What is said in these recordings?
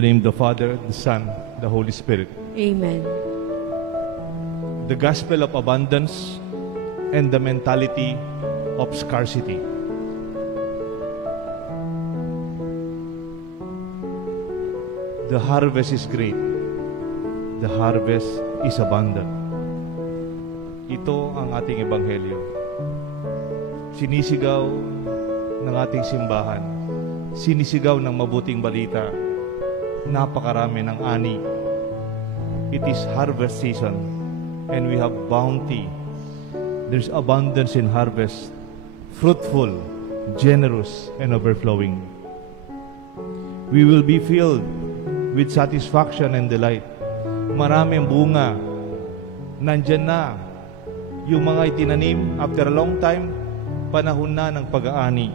the name of the Father, the Son, the Holy Spirit. Amen. The gospel of abundance and the mentality of scarcity. The harvest is great. The harvest is abundant. Ito ang ating ebanghelyo. Sinisigaw ng ating simbahan. Sinisigaw ng mabuting balita. Napakarami ng ani. It is harvest season and we have bounty. There's abundance in harvest, fruitful, generous, and overflowing. We will be filled with satisfaction and delight. Maraming bunga. Nandyan na. Yung mga itinanim, after a long time, panahon na ng pag-aani.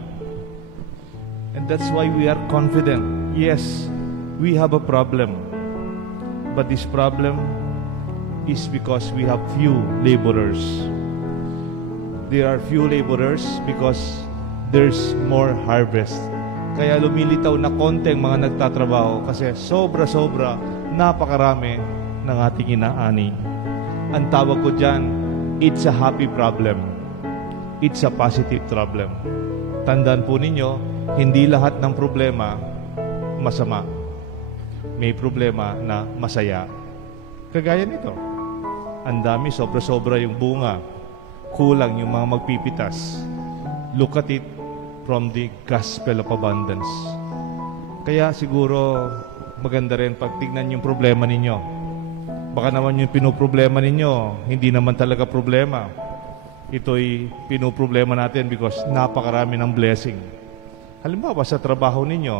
And that's why we are confident. Yes, we have a problem. But this problem is because we have few laborers. There are few laborers because there's more harvest. Kaya lumilitaw na konting mga nagtatrabaho kasi sobra-sobra, napakarami ng ating inaani. Ang tawag ko dyan, it's a happy problem. It's a positive problem. Tandaan po ninyo, hindi lahat ng problema masama. May problema na masaya. Kagaya nito. Ang dami, sobra-sobra yung bunga. Kulang yung mga magpipitas. Look at it from the gospel of abundance. Kaya siguro maganda rin pag tignan yung problema ninyo. Baka naman yung pinoproblema ninyo, hindi naman talaga problema. Ito'y pinoproblema natin because napakarami ng blessing. Halimbawa sa trabaho ninyo,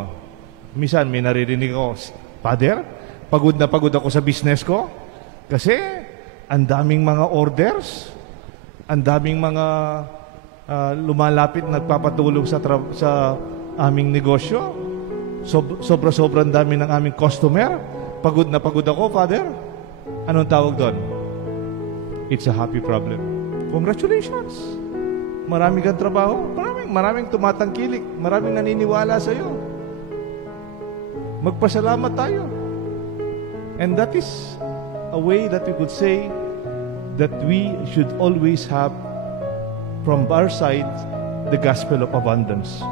minsan may naririnig ako, Father, pagod na pagod ako sa business ko kasi ang daming mga orders, ang daming mga lumalapit nagpapatulong sa aming negosyo. Sobra-sobrang dami ng aming customer. Pagod na pagod ako, Father. Anong tawag doon? It's a happy problem. Congratulations! Maraming kang trabaho. Maraming tumatangkilik. Maraming naniniwala sa iyo. Magpasalamat tayo. And that is a way that we could say that we should always have from our side, the gospel of abundance.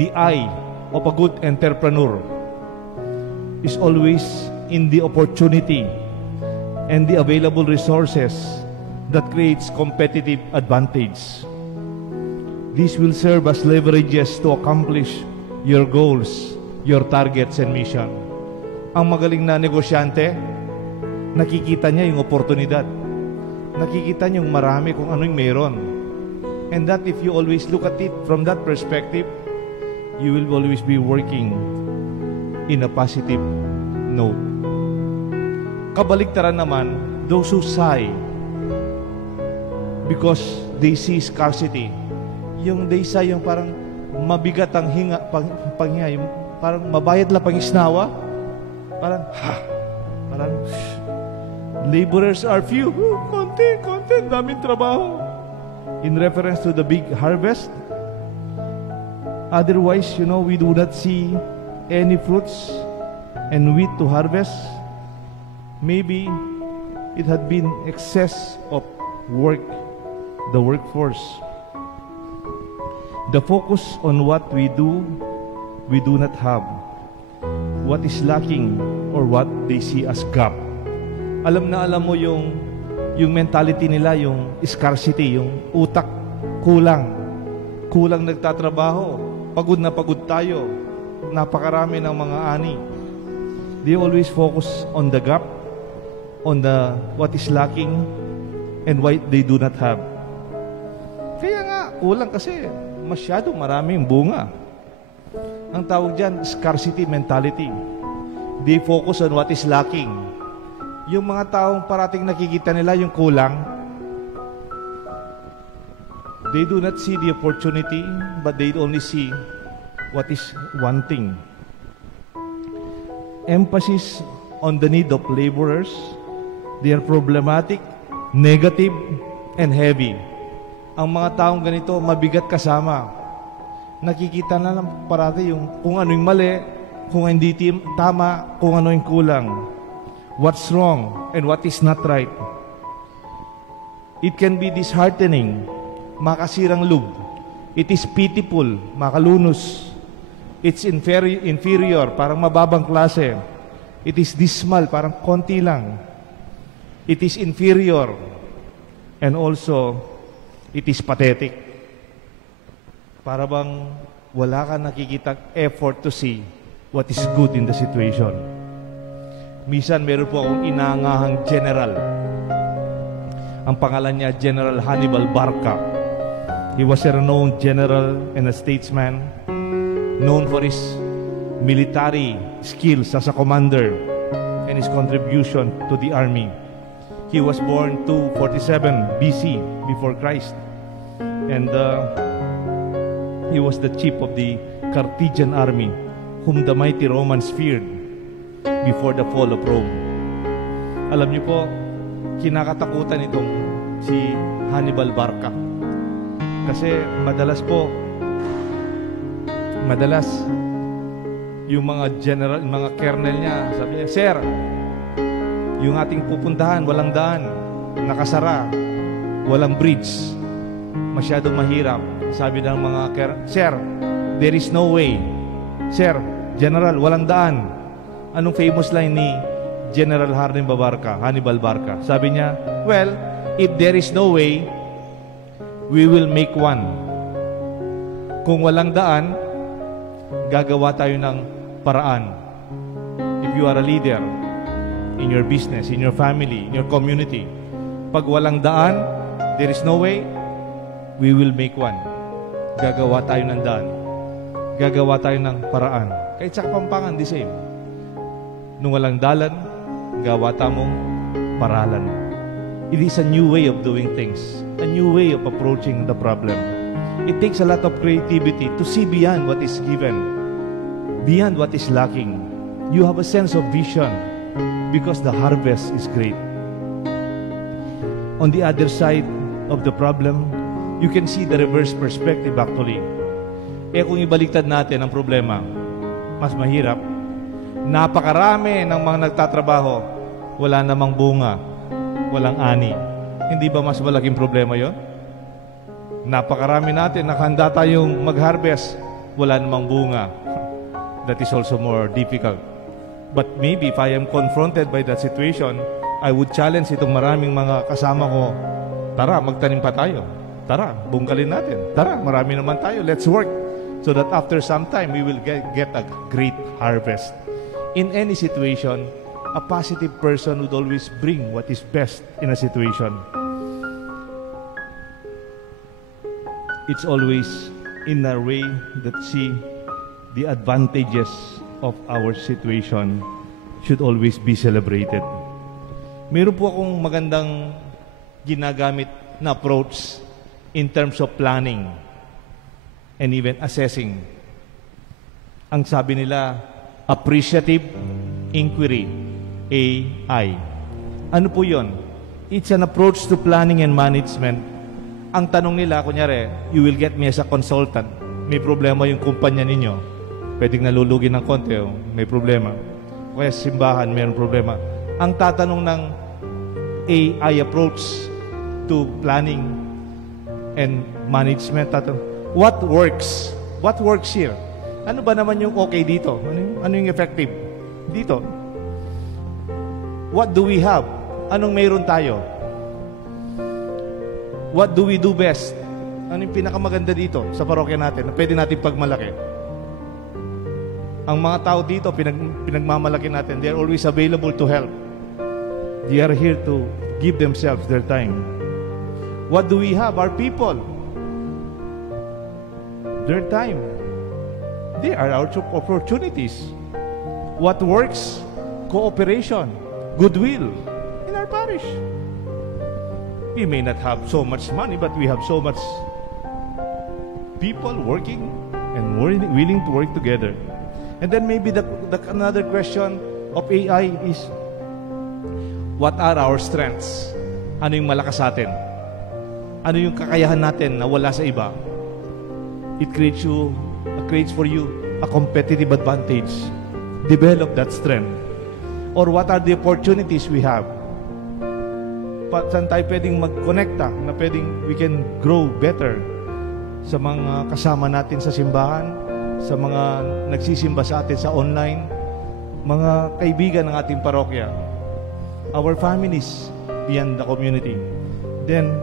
The eye of a good entrepreneur is always in the opportunity and the available resources that creates competitive advantage. This will serve as leverages to accomplish your goals, your targets and mission. Ang magaling na negosyante, nakikita niya yung oportunidad. Nakikita niyo marami kung ano yung meron. And that if you always look at it from that perspective, you will always be working in a positive note. Kabaliktaran naman, those who sigh because they see scarcity. Yung they sigh, yung parang mabigat ang panghinga, yung parang mabayad lang pangisnawa. Parang, parang, laborers are few. Konti, daming trabaho. In reference to the big harvest. Otherwise, we do not see any fruits and wheat to harvest. Maybe it had been excess of work, the workforce. The focus on what we do not have. What is lacking or what they see as gap. Alam mo yung mentality nila, yung scarcity, yung utak, kulang nagtatrabaho, pagod na pagod tayo, napakarami ng mga ani. They always focus on the gap, on the what is lacking and what they do not have. Kaya nga, kulang kasi masyado maraming bunga. Ang tawag dyan, scarcity mentality. They focus on what is lacking. Yung mga taong parating nakikita nila yung kulang, they do not see the opportunity, but they only see what is wanting. Emphasis on the need of laborers. They are problematic, negative, and heavy. Ang mga taong ganito, mabigat kasama. Nakikita na lang parati yung kung ano yung mali, kung hindi tama, kung ano yung kulang, what's wrong and what is not right. It can be disheartening, makasirang loob. It is pitiful, makalunos. It's inferior, parang mababang klase. It is dismal, parang konti lang. It is inferior. And also, it is pathetic. Para bang wala ka nakikitang effort to see what is good in the situation. Minsan, meron po akong inaangahang general. Ang pangalan niya, General Hannibal Barca. He was a renowned general and a statesman, known for his military skills as a commander and his contribution to the army. He was born 247 BC before Christ, and he was the chief of the Carthaginian army, whom the mighty Romans feared before the fall of Rome. Alam niyo po, kinakatakutan itong si Hannibal Barca. Kasi madalas yung mga general, mga colonel niya, sabi niya, "Sir, yung ating pupuntahan, walang daan, nakasara, walang bridge, masyadong mahirap." Sabi ng mga "Sir, there is no way." "Sir, General, walang daan." Anong famous line ni General Hannibal Barca? Sabi niya, "Well, if there is no way, we will make one." Kung walang daan, gagawa tayo ng paraan. If you are a leader in your business, in your family, in your community, pag walang daan, there is no way, we will make one. Gagawa tayo ng daan. Gagawa tayo ng paraan. Kahit sa Kapampangan, the same. Nung walang dalan, gawa tamong paralan. It is a new way of doing things, a new way of approaching the problem. It takes a lot of creativity to see beyond what is given, beyond what is lacking. You have a sense of vision because the harvest is great. On the other side of the problem, you can see the reverse perspective actually. Kung ibaliktad natin ang problema, mas mahirap. Napakarami ng mga nagtatrabaho, wala namang bunga, walang ani. Hindi ba mas malaking problema yon? Napakarami natin, nakahanda tayong mag-harvest, wala namang bunga. That is also more difficult. But maybe if I am confronted by that situation, I would challenge itong maraming mga kasama ko, "Tara, magtanim pa tayo. Tara, bungkalin natin. Tara, marami naman tayo. Let's work." So that after some time, we will get a great harvest. In any situation, a positive person would always bring what is best in a situation. It's always in a way that see the advantages of our situation should always be celebrated. Meron po akong magandang ginagamit na approach in terms of planning and even assessing. Ang sabi nila, appreciative inquiry, AI. Ano po yun? It's an approach to planning and management. Ang tanong nila, kunyari, you will get me as a consultant. May problema yung kumpanya ninyo. Pwedeng nalulugin ng konti, may problema. Kaya simbahan, mayroong problema. Ang tatanong ng AI approach to planning and management, what works? What works here? Ano ba naman yung okay dito? Ano yung effective dito? What do we have? Anong mayroon tayo? What do we do best? Ano yung pinakamaganda dito sa parokya natin na pwede natin pagmalaki? Ang mga tao dito, pinagmamalaki natin, they are always available to help. They are here to give themselves their time. What do we have? Our people. Their time. They are our opportunities. What works? Cooperation, goodwill in our parish. We may not have so much money, but we have so much people working and willing to work together. And then maybe another question of AI is, what are our strengths? Ano yung malakas sa atin? Ano yung kakayahan natin na wala sa iba? It creates for you a competitive advantage develop that strength? Or what are the opportunities we have? Saan tayo pwedeng mag-connecta na pwedeng we can grow better sa mga kasama natin sa simbahan, sa mga nagsisimba sa atin sa online, mga kaibigan ng ating parokya, our families beyond the community. Then,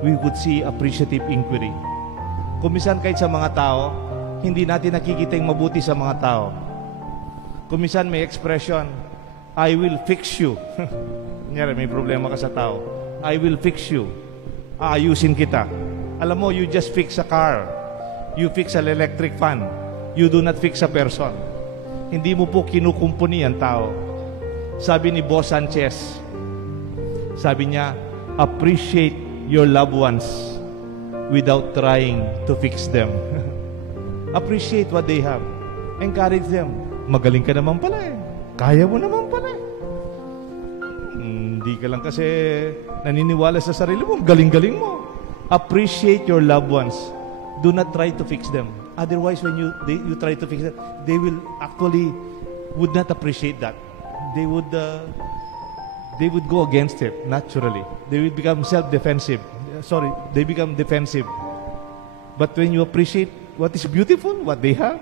we would see appreciative inquiry. Kung minsan kahit sa mga tao, hindi natin nakikita yung mabuti sa mga tao. Kung minsan may expression, I will fix you. Kunyari, may problema ka sa tao. I will fix you. Aayusin kita. Alam mo, you just fix a car. You fix an electric fan. You do not fix a person. Hindi mo po kinukumpuni ang tao. Sabi ni Boss Sanchez, sabi niya, appreciate your loved ones without trying to fix them. Appreciate what they have. Encourage them. Magaling ka naman pala eh. Kaya mo naman pala eh. Hindi ka lang kasi naniniwala sa sarili mo. Galing-galing mo. Appreciate your loved ones. Do not try to fix them. Otherwise, when you try to fix them, they will actually would not appreciate that. They would go against it naturally. They will become self-defensive. They become defensive. But when you appreciate what is beautiful, what they have,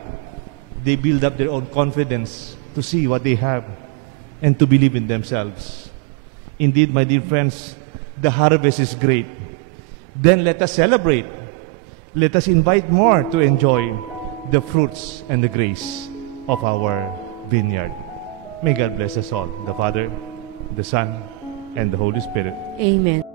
they build up their own confidence to see what they have and to believe in themselves. Indeed, my dear friends, the harvest is great. Then let us celebrate. Let us invite more to enjoy the fruits and the grace of our vineyard. May God bless us all, the Father, the Son, and the Holy Spirit. Amen.